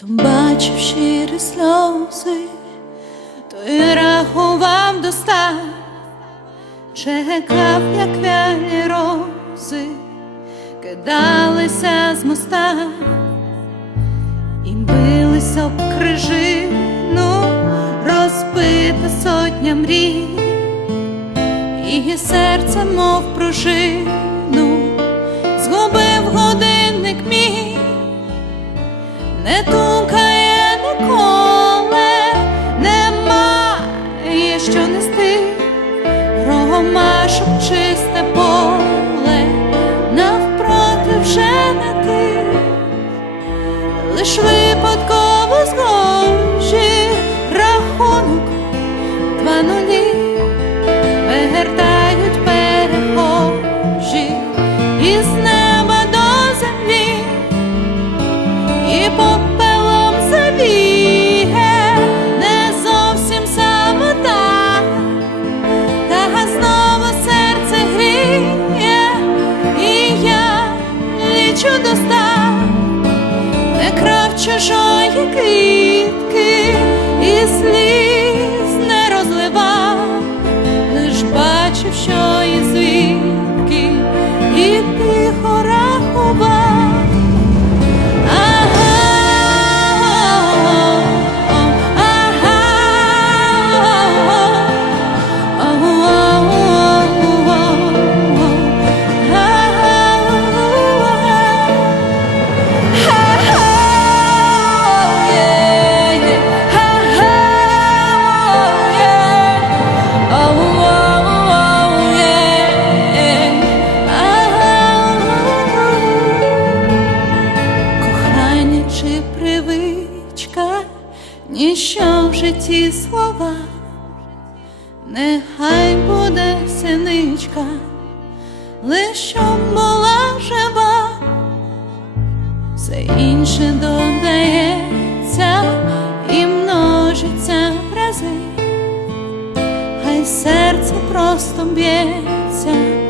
Хто бачив щирі сльози, той рахував до ста, чекав, як вялі рози, кидалися з моста. І билися об крижину, розбита сотня мрій, і серце, мов пружину, що нести, ромашок чисте поле, навпроти вже не ти, лиш випадково схожі рахунок два нулі вигортають перехожі до не крав чужої квітки, і сліз ніщо в житті слова, нехай буде синичка, лиш щоб була жива, все інше додається і множиться в рази, хай серце просто б'ється.